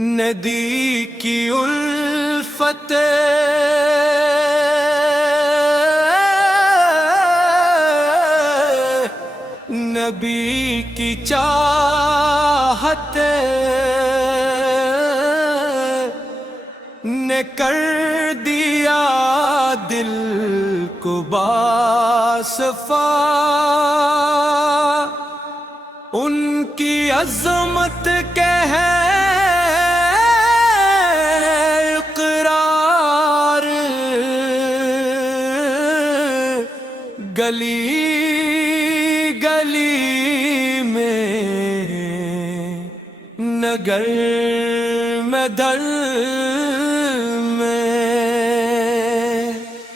ندی کی الفت نبی کی چاہت نے کر دیا دل کو باصفا، ان کی عظمت کے ہے اقرار، گلی گلی میں نگر میں در میں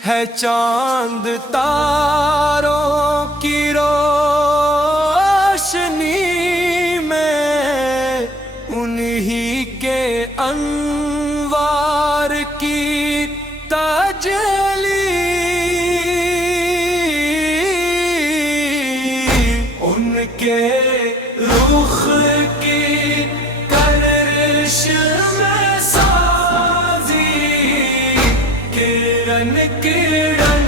ہے چاند تاروں کی روشنی میں، انہی کے انوار کی تجلی، ان کے رخ کی کرش میں سازی، کرن کرن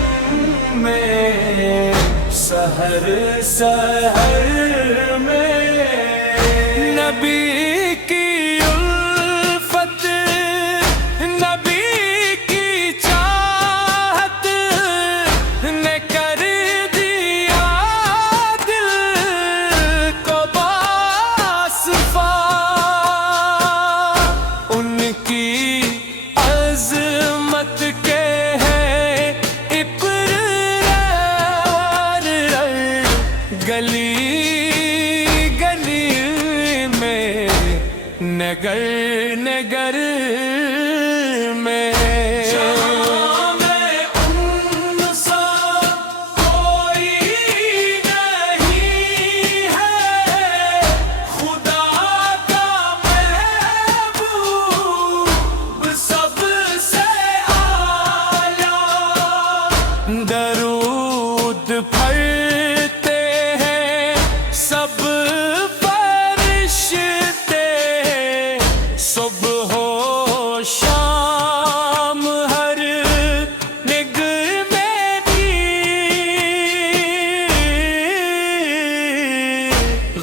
میں سحر سحر میں نبی کی الفت، نبی کی چاہت نے کر دیا دل کو باصفا، ان کی عظمت کے ہے اقرار، گلی گلی میں نگر نگر میں درود پڑھتے ہیں سب فرشتے، صبح و شام ہر نگر میں بھی،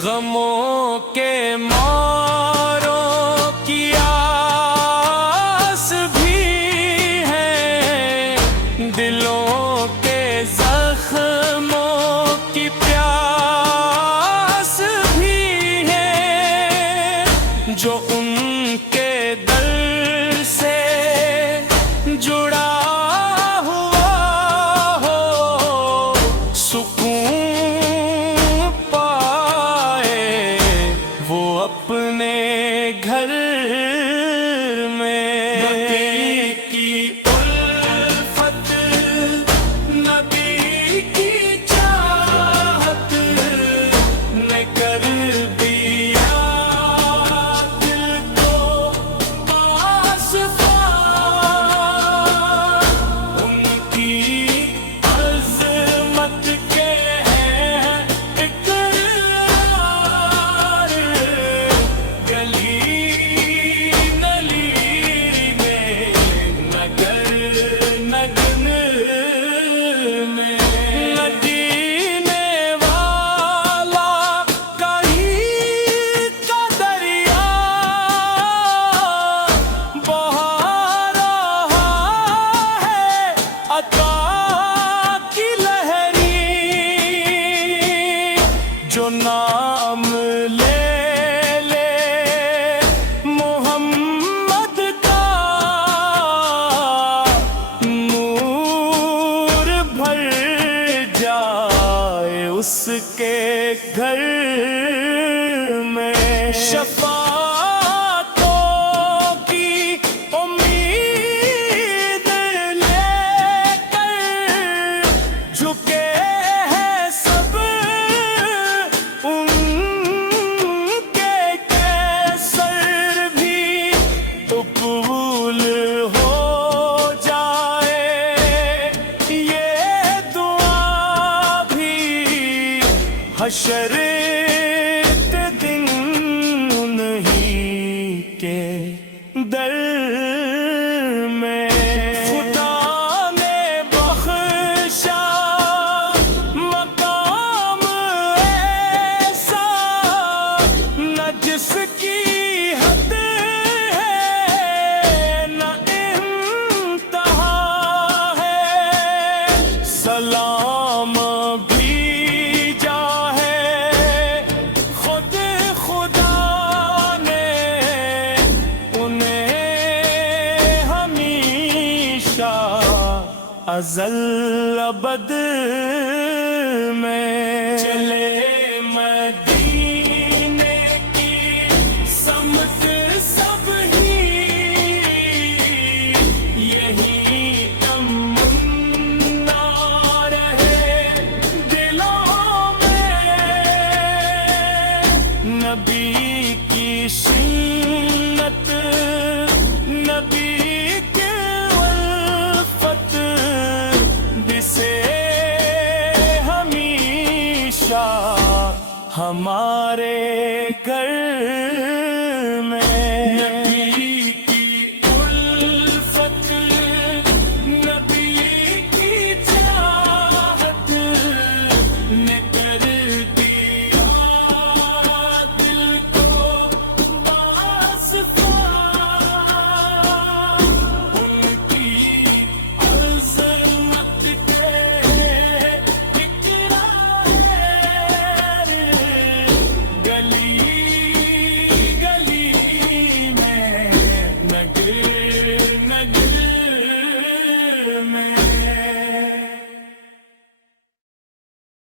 غموں کے ماروں کی آس بھی ہے، دلوں زخموں کی پیاس بھی ہے، جو ان کے در سے جڑا ہوا ہو سکون پائے وہ اپنے گھر میں، نبی کی الفت نبی کی چاہت نے کر دیا دل کو باصفا، ان کی عظمت کے ہے اقرار، گلی نلی میں نگر نگر میں مدینے والا کہیں کا دریا بہا رہا ہے عطا کی لہری، جو نام لے لے محمد کا نور بھر جائے اس کے گھر میں، شفاعتوں کی امید لے کر جھکے ہیں سب، ان کے کیسر بھی قبول ہو جائے، یہ دعا بھی حشر کے دن نہیں کے در میں خدا نے بخشا مقام ایسا نہ جس کی حد ہے نہ انتہا ہے سلام بھیجا ہے خود خدا نے انہیں ہمیشہ ازل ابد میں چلے مدینے کی سمت سب ہی یہی تمنا رہے دلوں میں نبی کی سنت نبی کی الفت جسے ہمیشہ ہمارے